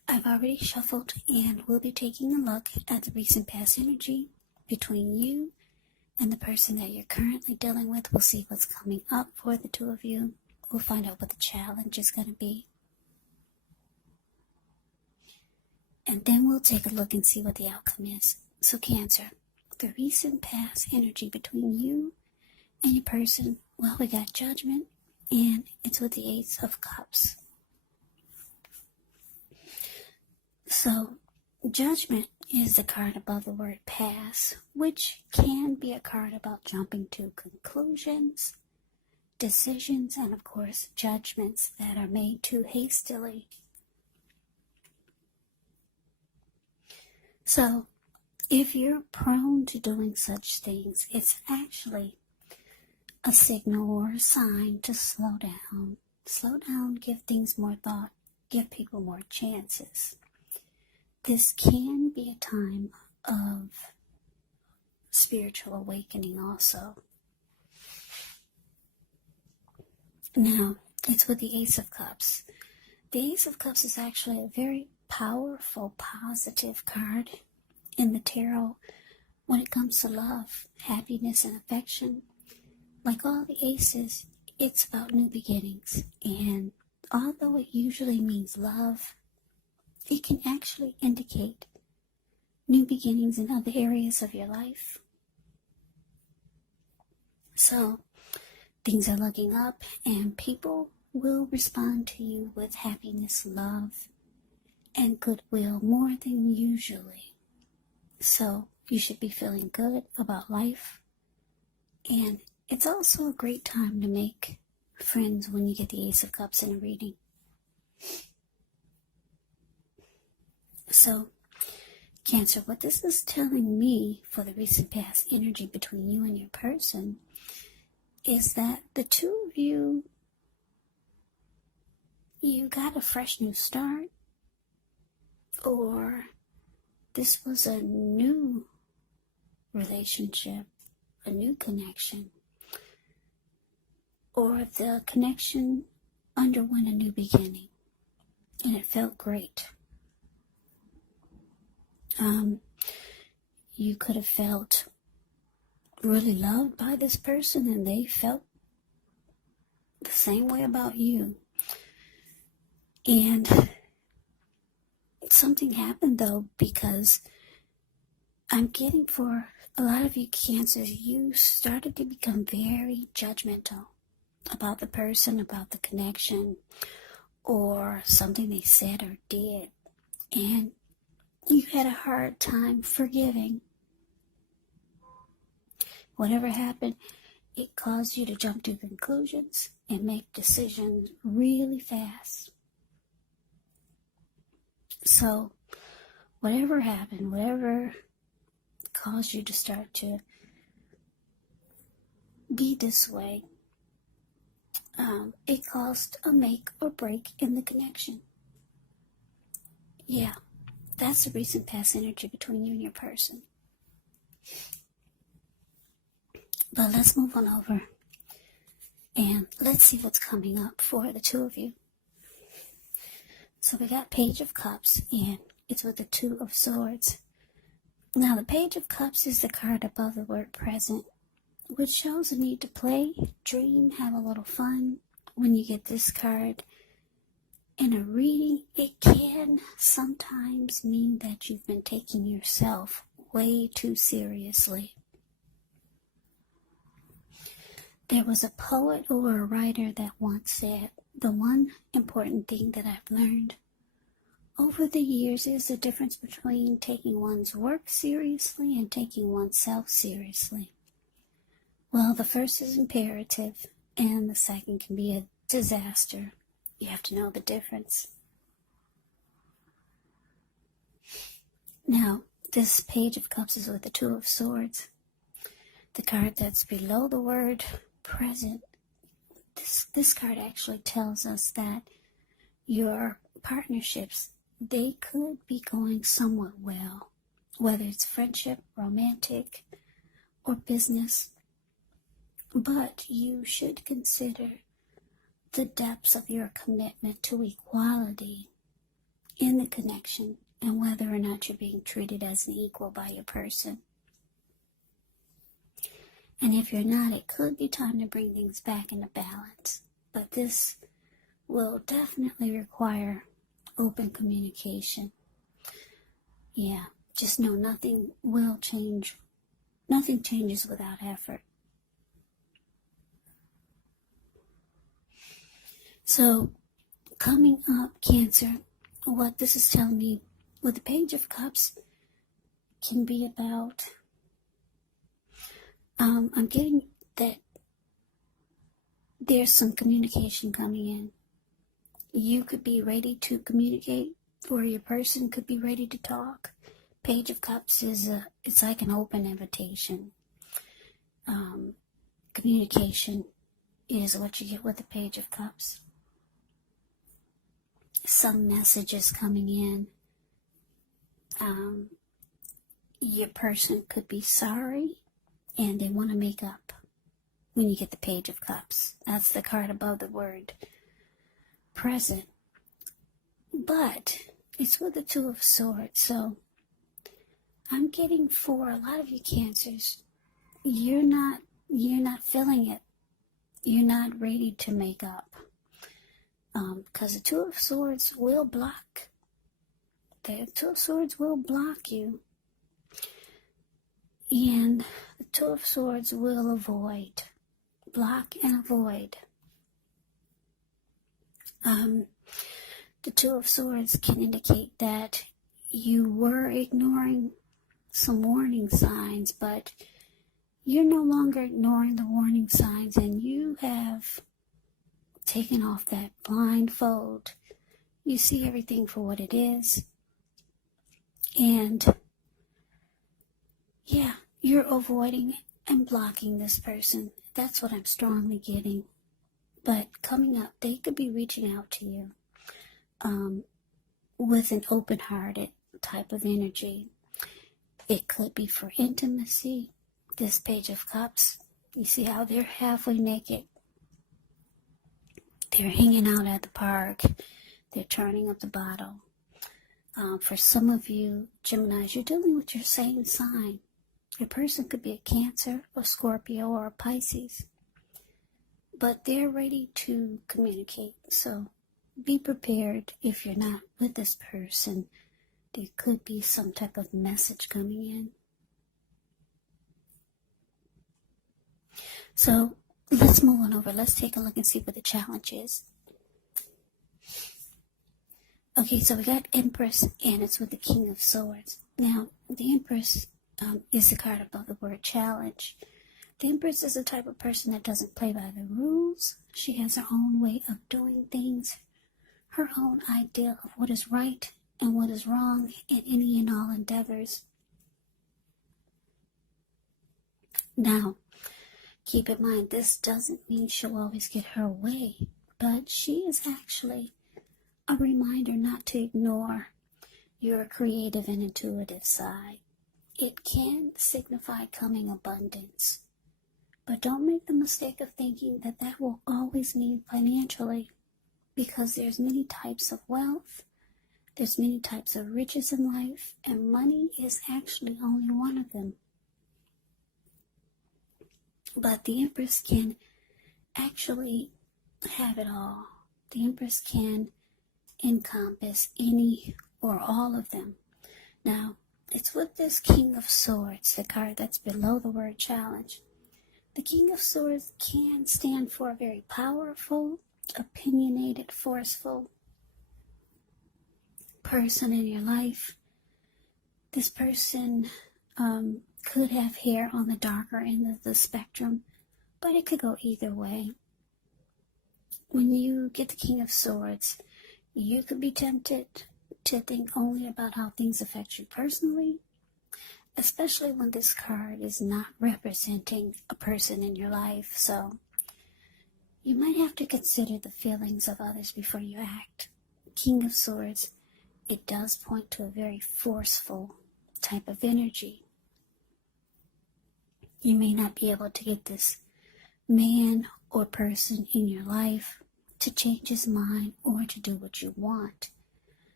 I've already shuffled and we'll be taking a look at the recent past energy between you and the person that you're currently dealing with. We'll see what's coming up for the two of you. We'll find out what the challenge is going to be. And then we'll take a look and see what the outcome is. So Cancer, the recent past energy between you and your person, well, we got Judgment, and it's with the Ace of Cups. So, Judgment is the card above the word pass, which can be a card about jumping to conclusions, decisions, and of course, judgments that are made too hastily. So, if you're prone to doing such things, it's actually a signal or a sign to slow down. Slow down, give things more thought, give people more chances. This can be a time of spiritual awakening also. Now, it's with the Ace of Cups. The Ace of Cups is actually a very powerful, positive card in the tarot when it comes to love, happiness, and affection. Like all the aces, it's about new beginnings. And although it usually means love, it can actually indicate new beginnings in other areas of your life. So, things are looking up and people will respond to you with happiness, love, and goodwill more than usually. So, you should be feeling good about life. And it's also a great time to make friends when you get the Ace of Cups in a reading. So, Cancer, what this is telling me for the recent past energy between you and your person is that the two of you got a fresh new start, or this was a new relationship, a new connection, or the connection underwent a new beginning and it felt great. You could have felt really loved by this person and they felt the same way about you. And something happened though, because I'm getting for a lot of you Cancers, you started to become very judgmental about the person, about the connection, or something they said or did. And you had a hard time forgiving. Whatever happened, it caused you to jump to conclusions and make decisions really fast. So, whatever happened, whatever caused you to start to be this way, it caused a make or break in the connection. Yeah, that's the recent past energy between you and your person. But let's move on over and let's see what's coming up for the two of you. So we got Page of Cups and it's with the Two of Swords. Now the Page of Cups is the card above the word present, which shows a need to play, dream, have a little fun. When you get this card in a reading, it can sometimes mean that you've been taking yourself way too seriously. There was a poet or a writer that once said, the one important thing that I've learned over the years is the difference between taking one's work seriously and taking oneself seriously. Well, the first is imperative, and the second can be a disaster. You have to know the difference. Now, this Page of Cups is with the Two of Swords. The card that's below the word present. This card actually tells us that your partnerships, they could be going somewhat well, whether it's friendship, romantic, or business. But you should consider the depths of your commitment to equality in the connection and whether or not you're being treated as an equal by your person. And if you're not, it could be time to bring things back into balance. But this will definitely require open communication. Yeah, just know nothing will change. Nothing changes without effort. So, coming up, Cancer, what this is telling me with the Page of Cups can be about, I'm getting that there's some communication coming in. You could be ready to communicate, or your person could be ready to talk. Page of Cups it's like an open invitation. Communication is what you get with the Page of Cups. Some messages coming in. Your person could be sorry and they want to make up when you get the Page of Cups. That's the card above the word present. But it's with the Two of Swords. So I'm getting, for a lot of you Cancers, you're not feeling it. You're not ready to make up. Because the Two of Swords will block. The Two of Swords will block you. And the Two of Swords will avoid. Block and avoid. The Two of Swords can indicate that you were ignoring some warning signs, but you're no longer ignoring the warning signs, and you have taken off that blindfold. You see everything for what it is. And yeah, you're avoiding and blocking this person. That's what I'm strongly getting. But coming up, they could be reaching out to you with an open-hearted type of energy. It could be for intimacy. This Page of Cups, you see how they're halfway naked. They're hanging out at the park. They're turning up the bottle. For some of you Geminis, you're dealing with your same sign. Your person could be a Cancer, a Scorpio, or a Pisces. But they're ready to communicate. So be prepared if you're not with this person. There could be some type of message coming in. So let's move on over. Let's take a look and see what the challenge is. Okay, so we got Empress, and it's with the King of Swords. Now, the Empress is the card above the word challenge. The Empress is the type of person that doesn't play by the rules. She has her own way of doing things, her own idea of what is right and what is wrong in any and all endeavors. Now, keep in mind, this doesn't mean she'll always get her way, but she is actually a reminder not to ignore your creative and intuitive side. It can signify coming abundance, but don't make the mistake of thinking that that will always mean financially, because there's many types of wealth, there's many types of riches in life, and money is actually only one of them. But the Empress can actually have it all. The Empress can encompass any or all of them. Now, it's with this King of Swords, the card that's below the word challenge. The King of Swords can stand for a very powerful, opinionated, forceful person in your life. This person could have hair on the darker end of the spectrum, but it could go either way. When you get the King of Swords, you could be tempted to think only about how things affect you personally, especially when this card is not representing a person in your life. So you might have to consider the feelings of others before you act. King of Swords, it does point to a very forceful type of energy. You may not be able to get this man or person in your life to change his mind or to do what you want.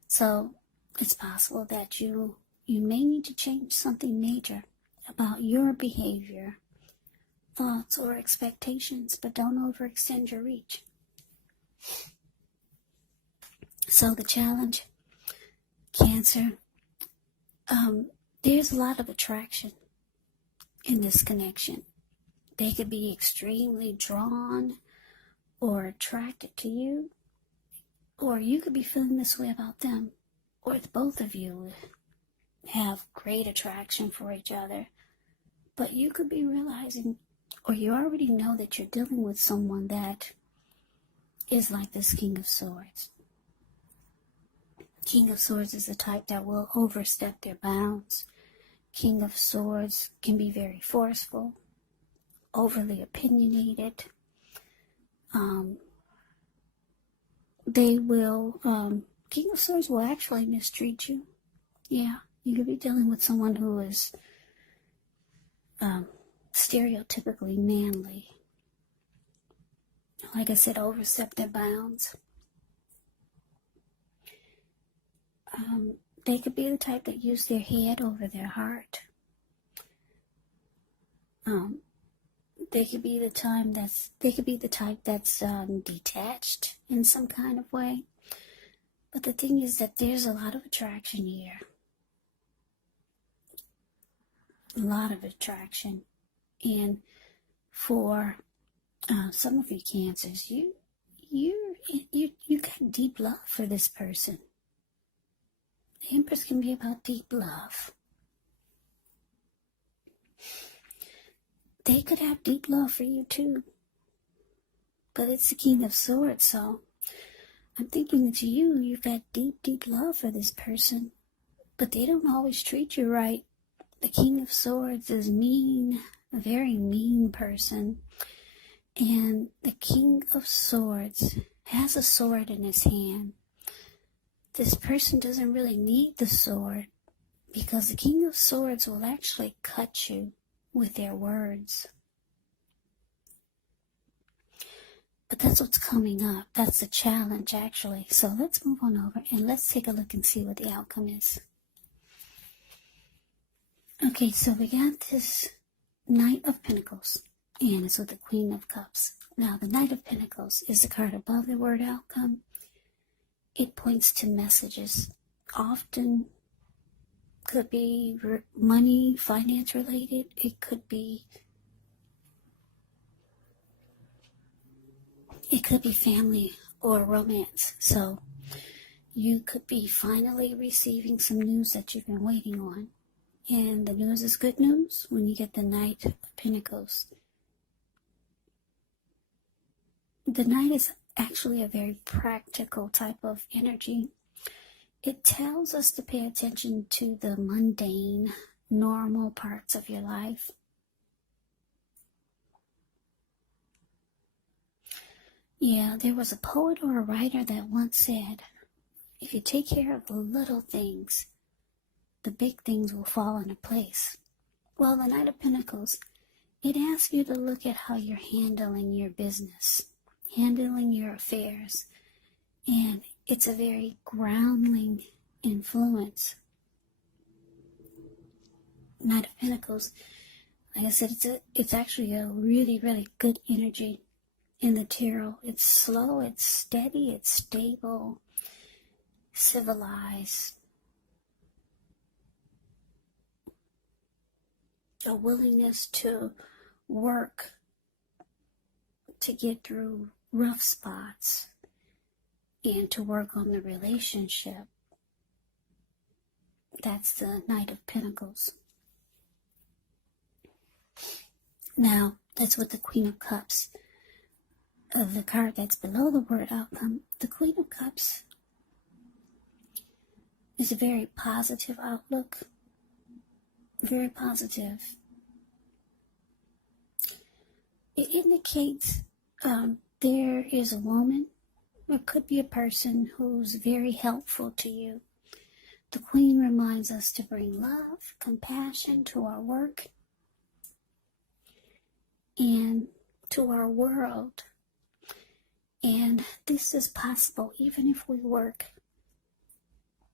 So it's possible that you may need to change something major about your behavior, thoughts, or expectations, but don't overextend your reach. So the challenge, Cancer, there's a lot of attraction in this connection. They could be extremely drawn or attracted to you, or you could be feeling this way about them, or the both of you have great attraction for each other, but you could be realizing, or you already know, that you're dealing with someone that is like this King of Swords. King of Swords is the type that will overstep their bounds. King of Swords can be very forceful, overly opinionated. King of Swords will actually mistreat you. Yeah, you could be dealing with someone who is stereotypically manly. Like I said, overstep their bounds. They could be the type that use their head over their heart. They could be the type that's detached in some kind of way. But the thing is that there's a lot of attraction here. A lot of attraction. And for some of you Cancers, you got deep love for this person. The Empress can be about deep love. They could have deep love for you too. But it's the King of Swords, so I'm thinking that you've got deep, deep love for this person. But they don't always treat you right. The King of Swords is mean, a very mean person. And the King of Swords has a sword in his hand. This person doesn't really need the sword, because the King of Swords will actually cut you with their words. But that's what's coming up. That's the challenge, actually. So let's move on over and let's take a look and see what the outcome is. Okay, so we got this Knight of Pentacles, and it's with the Queen of Cups. Now, the Knight of Pentacles is the card above the word outcome. It points to messages. Often could be money, finance related. It could be family or romance. So you could be finally receiving some news that you've been waiting on. And the news is good news when you get the Knight of Pentacles. The Knight is actually a very practical type of energy. It tells us to pay attention to the mundane, normal parts of your life. Yeah, there was a poet or a writer that once said, if you take care of the little things, the big things will fall into place. Well, the Knight of Pentacles, it asks you to look at how you're handling your business, handling your affairs, and it's a very grounding influence. Knight of Pentacles, like I said, it's actually a really, really good energy in the tarot. It's slow, it's steady, it's stable, civilized. A willingness to work to get through rough spots and to work on the relationship. That's the Knight of Pentacles. Now, that's with the Queen of Cups. The card that's below the word outcome. The Queen of Cups is a very positive outlook. Very positive. It indicates there is a woman, or could be a person, who's very helpful to you. The Queen reminds us to bring love, compassion to our work and to our world. And this is possible even if we work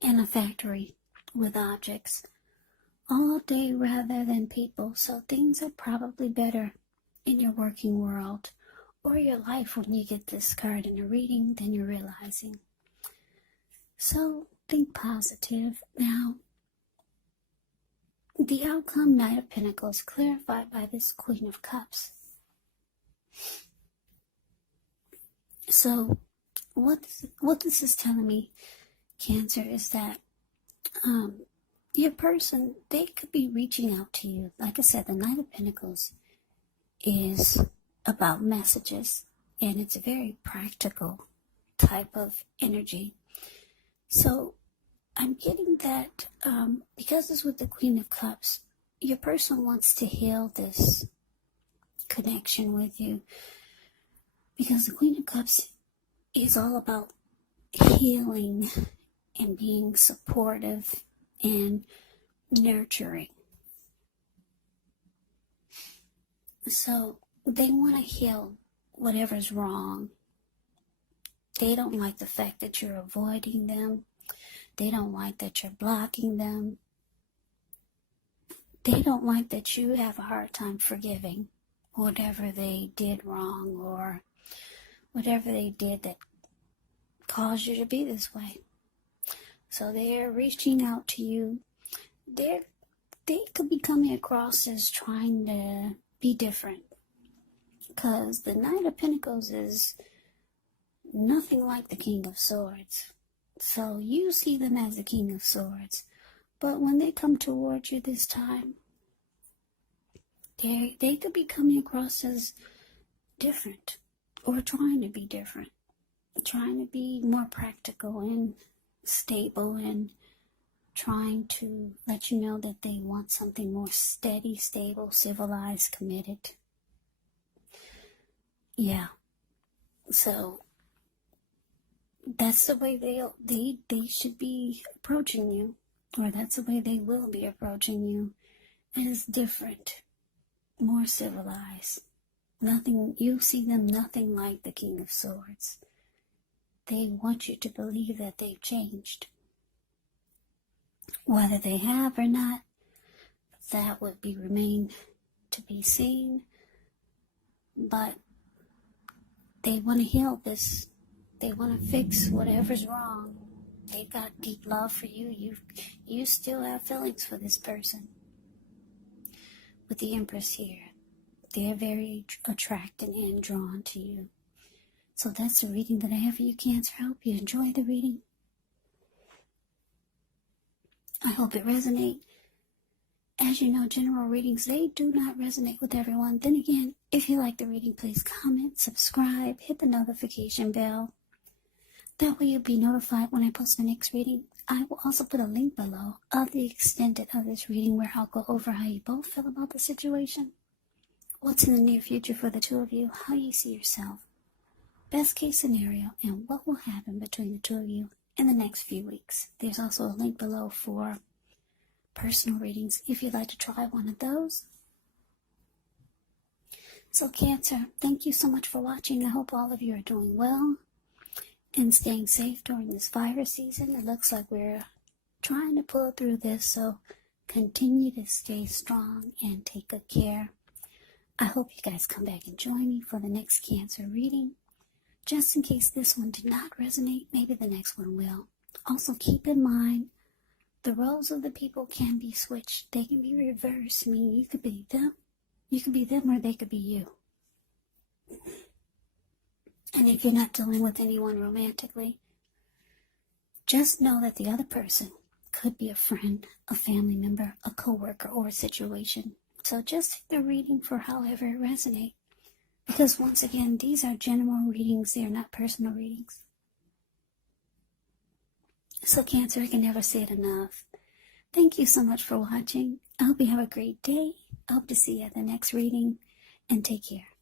in a factory with objects all day rather than people. So things are probably better in your working world or your life when you get this card in a reading than you're realizing. So think positive. Now, the outcome, Knight of Pentacles, clarified by this Queen of Cups. So what this is telling me, Cancer, is that your person, they could be reaching out to you. Like I said, the Knight of Pentacles is about messages, and it's a very practical type of energy. So I'm getting that because it's with the Queen of Cups, your person wants to heal this connection with you, because the Queen of Cups is all about healing and being supportive and nurturing. So they want to heal whatever's wrong. They don't like the fact that you're avoiding them. They don't like that you're blocking them. They don't like that you have a hard time forgiving whatever they did wrong or whatever they did that caused you to be this way. So they're reaching out to you. They could be coming across as trying to be different, because the Knight of Pentacles is nothing like the King of Swords. So you see them as the King of Swords, but when they come towards you this time, they could be coming across as different or trying to be different, trying to be more practical and stable, and trying to let you know that they want something more steady, stable, civilized, committed. Yeah. So that's the way they should be approaching you, or that's the way they will be approaching you, as different, more civilized. Nothing, you see them nothing like the King of Swords. They want you to believe that they've changed. Whether they have or not, that would remain to be seen. But they want to heal this. They want to fix whatever's wrong. They've got deep love for you. You still have feelings for this person. With the Empress here, they're very attracted and drawn to you. So that's the reading that I have for you, Cancer. I hope you enjoy the reading. I hope it resonates. As you know, general readings, they do not resonate with everyone. Then again, if you like the reading, please comment, subscribe, hit the notification bell. That way you'll be notified when I post the next reading. I will also put a link below of the extended of this reading, where I'll go over how you both feel about the situation, what's in the near future for the two of you, how you see yourself, best case scenario, and what will happen between the two of you in the next few weeks. There's also a link below for personal readings if you'd like to try one of those. So Cancer, thank you so much for watching. I hope all of you are doing well and staying safe during this virus season. It looks like we're trying to pull through this, so continue to stay strong and take good care. I hope you guys come back and join me for the next Cancer reading. Just in case this one did not resonate, maybe the next one will. Also keep in mind, the roles of the people can be switched. They can be reversed, meaning you could be them, or they could be you. And if you're not dealing with anyone romantically, just know that the other person could be a friend, a family member, a coworker, or a situation. So just take the reading for however it resonates. Because once again, these are general readings, they are not personal readings. So Cancer, I can never say it enough. Thank you so much for watching. I hope you have a great day. I hope to see you at the next reading, and take care.